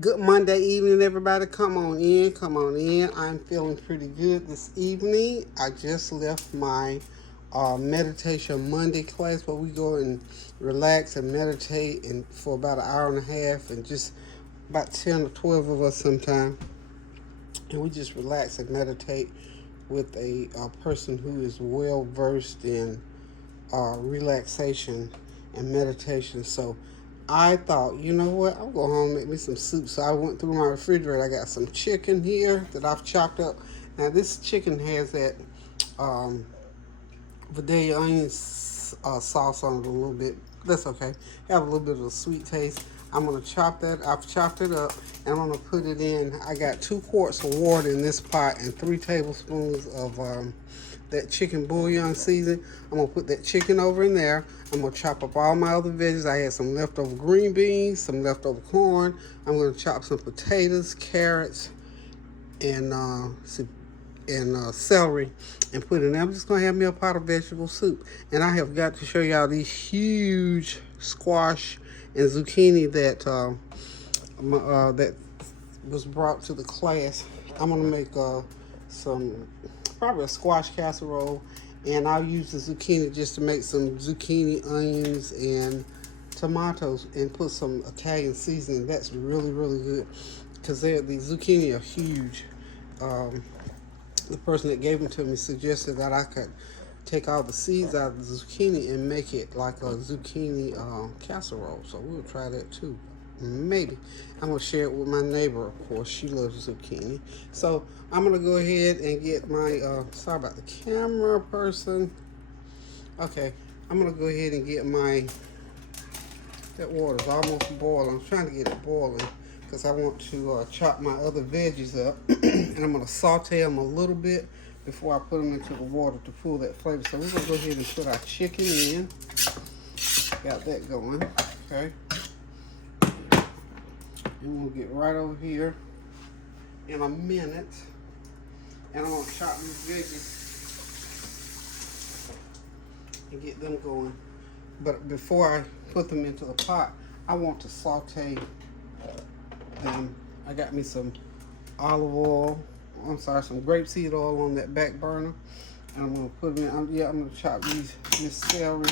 Good Monday evening, everybody. Come on in, come on in. I'm feeling pretty good this evening. I just left my meditation Monday class where we go and relax and meditate and for about an hour and a half and just about 10 or 12 of us sometime. And we just relax and meditate with a person who is well versed in relaxation and meditation. So I thought, you know what, I'll go home and make me some soup. So I went through my refrigerator. I got some chicken here that I've chopped up. Now this chicken has that um, Vidalia onion sauce on it a little bit. That's okay. Have a little bit of a sweet taste. I'm gonna chop that. I've chopped it up, and I'm gonna put it in. I got 2 quarts of water in this pot and 3 tablespoons of that chicken bouillon season. I'm gonna put that chicken over in there. I'm gonna chop up all my other veggies. I had some leftover green beans, some leftover corn. I'm gonna chop some potatoes, carrots, and celery and put it in there. I'm just going to have me a pot of vegetable soup. And I have got to show y'all these huge squash and zucchini that was brought to the class. I'm going to make probably a squash casserole, and I'll use the zucchini just to make some zucchini, onions, and tomatoes and put some Italian seasoning. That's really, really good because the zucchini are huge. The person that gave them to me suggested that I could take all the seeds out of the zucchini and make it like a zucchini casserole. So we'll try that too. Maybe. I'm going to share it with my neighbor, of course. She loves zucchini. So I'm going to go ahead and get my, sorry about the camera person. Okay, I'm going to go ahead and get that water's almost boiling. I'm trying to get it boiling because I want to chop my other veggies up. And I'm going to saute them a little bit before I put them into the water to pull that flavor. So we're going to go ahead and put our chicken in. Got that going. Okay. And we'll get right over here in a minute. And I'm going to chop these veggies and get them going. But before I put them into the pot, I want to saute them. I got me some olive oil. I'm sorry, some grapeseed oil on that back burner. And I'm going to put them in. I'm going to chop this celery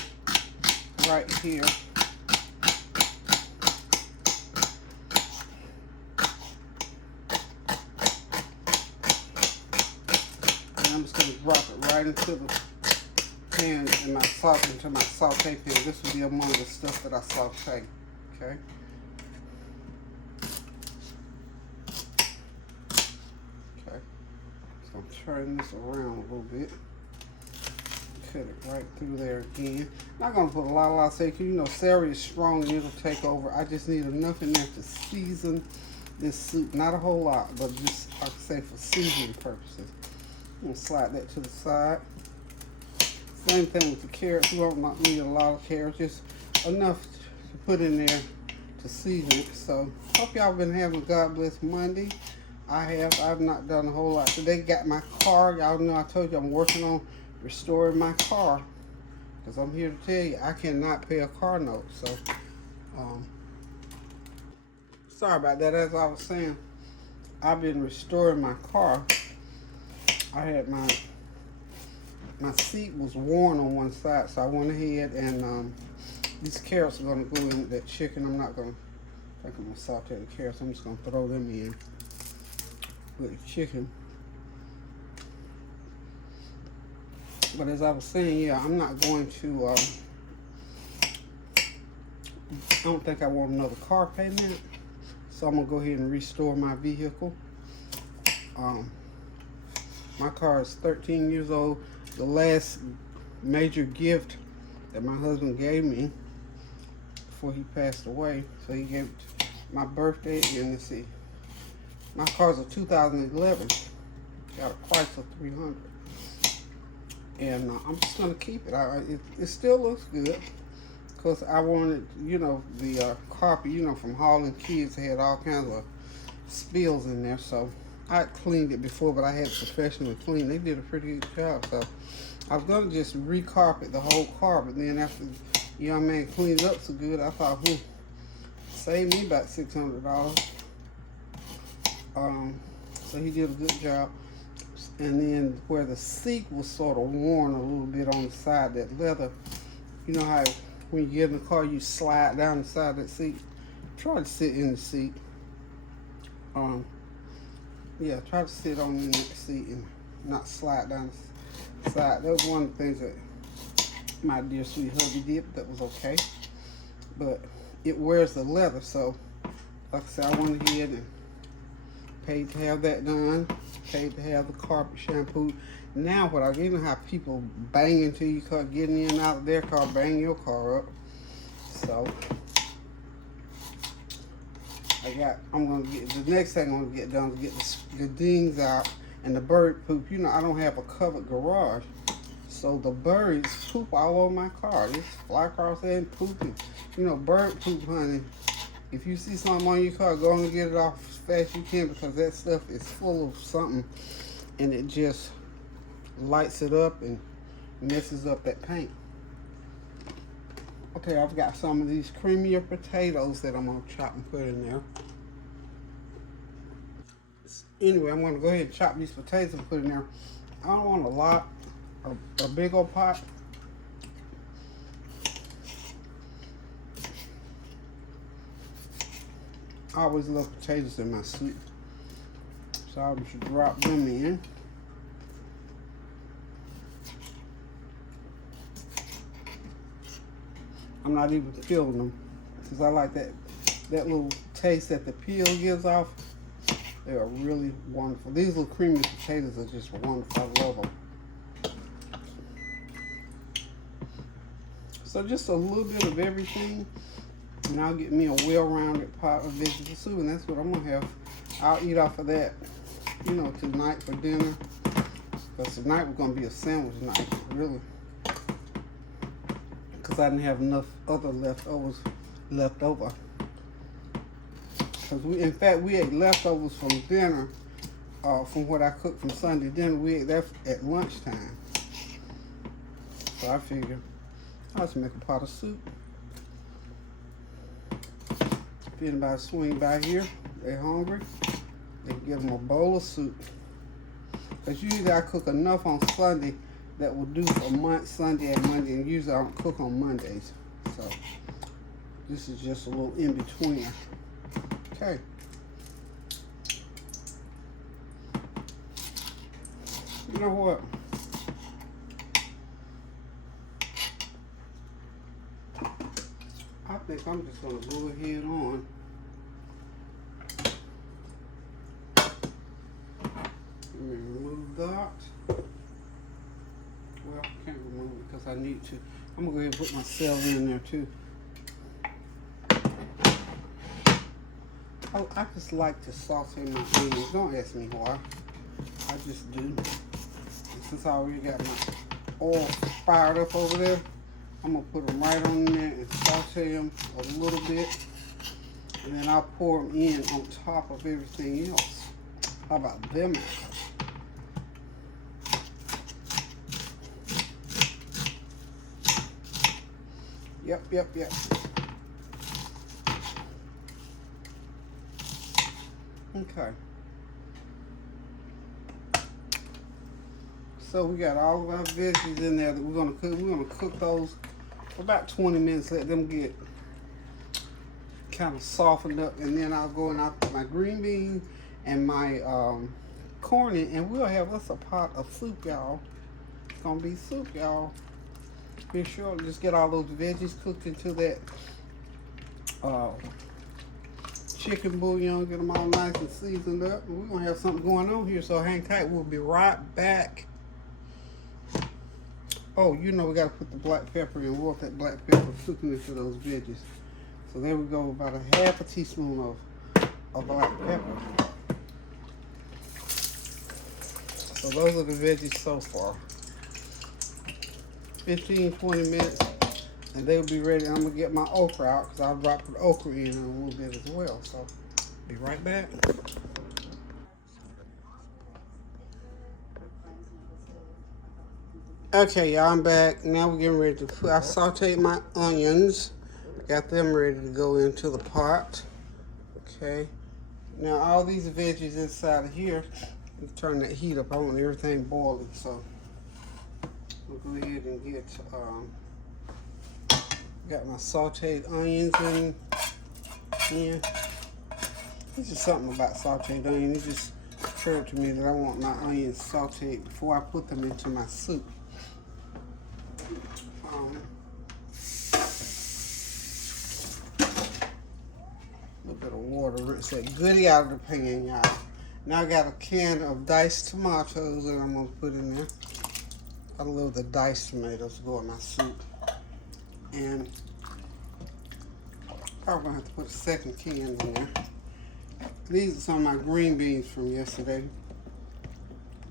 right here. And I'm just going to drop it right into the pan in into my saute pan. This will be among the stuff that I saute. Okay. I'm turning this around a little bit. Cut it right through there again. Not gonna put a lot of sage. You know, celery is strong and it'll take over. I just need enough in there to season this soup. Not a whole lot, but just, like I say, for seasoning purposes. I'm gonna slide that to the side. Same thing with the carrots. You don't need a lot of carrots, just enough to put in there to season it. So, hope y'all been having a God bless Monday. I've not done a whole lot. Today got my car. Y'all know I told you I'm working on restoring my car. Because I'm here to tell you, I cannot pay a car note. So, sorry about that. As I was saying, I've been restoring my car. I had my seat was worn on one side. So I went ahead and these carrots are going to go in with that chicken. I'm not going to, I think I'm going to saute the carrots. I'm just going to throw them in with the chicken. But as I was saying, yeah, I'm not going to I don't think I want another car payment, so I'm gonna go ahead and restore my vehicle. My car is 13 years old. The last major gift that my husband gave me before he passed away, so he gave it to my birthday. And let's see, my car's a 2011. Got a price of $300, and I'm just gonna keep it. It still looks good because I wanted, you know, the carpet, you know, from hauling kids. They had all kinds of spills in there, so I cleaned it before, but I had professionally cleaned. They did a pretty good job. So I was gonna just recarpet the whole car, but then after the young man cleaned it up so good, I thought, saved me about $600. So he did a good job. And then where the seat was sort of worn a little bit on the side, that leather, you know how when you get in the car you slide down the side of that seat? Try to sit in the seat. Yeah, try to sit on in that seat and not slide down the side. That was one of the things that my dear sweet hubby did that was okay. But it wears the leather, so like I said, I went ahead and paid to have that done, paid to have the carpet shampooed. Now what you know how people bang into your car, getting in and out of their car, bang your car up. So I'm gonna get the next thing I'm gonna get done is get the dings out and the bird poop. You know, I don't have a covered garage, so the birds poop all over my car. They fly across there and pooping. You know, bird poop, honey. If you see something on your car, go and get it off as fast as you can, because that stuff is full of something and it just lights it up and messes up that paint. Okay, I've got some of these creamier potatoes that I'm going to chop and put in there. Anyway, I'm going to go ahead and chop these potatoes and put in there. I don't want a lot, a big old pot. I always love potatoes in my soup, so I'll just drop them in. I'm not even peeling them because I like that little taste that the peel gives off. They are really wonderful. These little creamy potatoes are just wonderful. I love them. So just a little bit of everything, and I'll get me a well-rounded pot of vegetable soup, and that's what I'm gonna have. I'll eat off of that, you know, tonight for dinner. Because tonight we're gonna be a sandwich night, really. Because I didn't have enough other leftovers left over. Because in fact, we ate leftovers from dinner, from what I cooked from Sunday dinner. We ate that at lunchtime. So I figured I'll just make a pot of soup. If anybody swing by here, they're hungry, they can get them a bowl of soup. Because usually I cook enough on Sunday that will do for Sunday and Monday, and usually I don't cook on Mondays. So this is just a little in between. Okay. You know what? I think I'm just gonna go ahead on. Let me remove that. Well, I can't remove it because I need to. I'm gonna go ahead and put my celery in there too. I just like to saute my onions. Don't ask me why. I just do. And since I already got my oil fired up over there, I'm gonna put them right on there and saute them a little bit, and then I'll pour them in on top of everything else. How about them apples? Yep. Okay. So we got all of our veggies in there that we're gonna cook. We're gonna cook those for about 20 minutes. Let them get kind of softened up, and then I'll go and I'll put my green beans and my corn in, and we'll have us a pot of soup, y'all. It's gonna be soup, y'all. Be sure to just get all those veggies cooked into that chicken bouillon, get them all nice and seasoned up. And we're gonna have something going on here, so hang tight. We'll be right back. Oh, you know we gotta put the black pepper in. We want that black pepper cooking into those veggies. So there we go, about a half a teaspoon of black pepper. So those are the veggies so far. 15-20 minutes, and they'll be ready. I'm gonna get my okra out because I'll drop the okra in a little bit as well. So be right back. Okay, y'all, I'm back. Now we're getting ready to put. I sauteed my onions. Got them ready to go into the pot. Okay, Now all these veggies inside of here, turn that heat up. I want everything boiling, so we'll go ahead and get got my sauteed onions in here. This is something about sauteed onions. It just occurred to me that I want my onions sauteed before I put them into my soup. A little bit of water, rinse that goodie out of the pan, y'all. Now I got a can of diced tomatoes that I'm gonna put in there. I love the diced tomatoes to go in my soup. And probably gonna have to put a second can in there. These are some of my green beans from yesterday.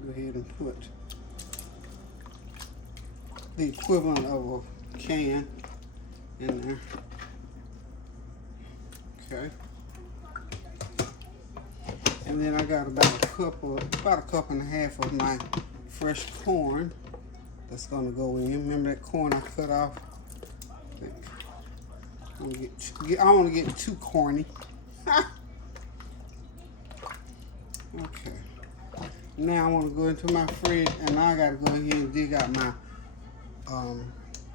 Go ahead and put the equivalent of a can in there. Okay. And then I got about a cup and a half of my fresh corn that's gonna go in. Remember that corn I cut off? I don't want to get too corny. Okay. Now I want to go into my fridge, and now I got to go ahead and dig out my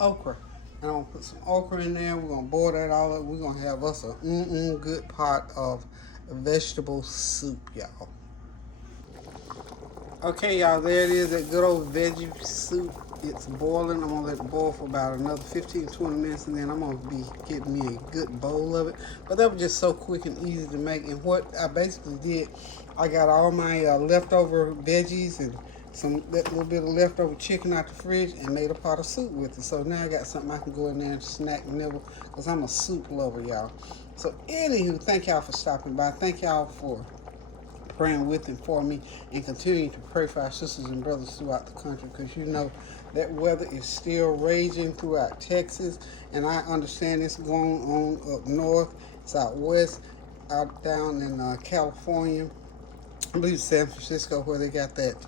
okra. And I'm going to put some okra in there. We're going to boil that all up. We're going to have us a good pot of vegetable soup, y'all. Okay, y'all, there it is, that good old veggie soup. It's boiling. I'm going to let it boil for about another 15-20 minutes, and then I'm going to be getting me a good bowl of it. But that was just so quick and easy to make. And what I basically did, I got all my leftover veggies and that little bit of leftover chicken out the fridge and made a pot of soup with it. So now I got something I can go in there and snack and nibble, because I'm a soup lover, y'all. So anywho, thank y'all for stopping by. Thank y'all for praying with and for me, and continuing to pray for our sisters and brothers throughout the country, because you know that weather is still raging throughout Texas, and I understand it's going on up north, southwest, out down in California, I believe San Francisco, where they got that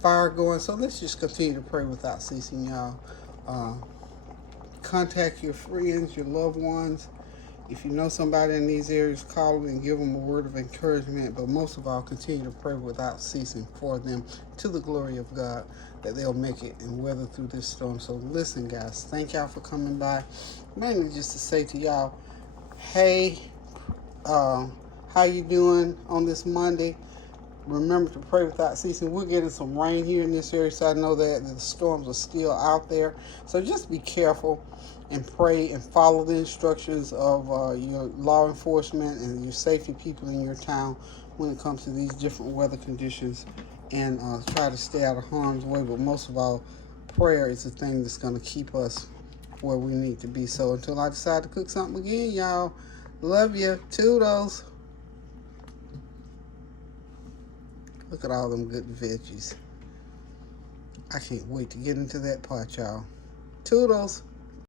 fire going. So let's just continue to pray without ceasing, y'all. Contact your friends, your loved ones. If you know somebody in these areas, call them and give them a word of encouragement. But most of all, continue to pray without ceasing for them, to the glory of God, that they'll make it and weather through this storm. So listen, guys, thank y'all for coming by. Mainly just to say to y'all, hey, how you doing on this Monday? Remember to pray without ceasing. We're getting some rain here in this area, so I know that the storms are still out there. So just be careful and pray and follow the instructions of your law enforcement and your safety people in your town when it comes to these different weather conditions, and try to stay out of harm's way. But most of all, prayer is the thing that's going to keep us where we need to be. So until I decide to cook something again, y'all, love you. Toodles. Look at all them good veggies. I can't wait to get into that pot, y'all. Toodles.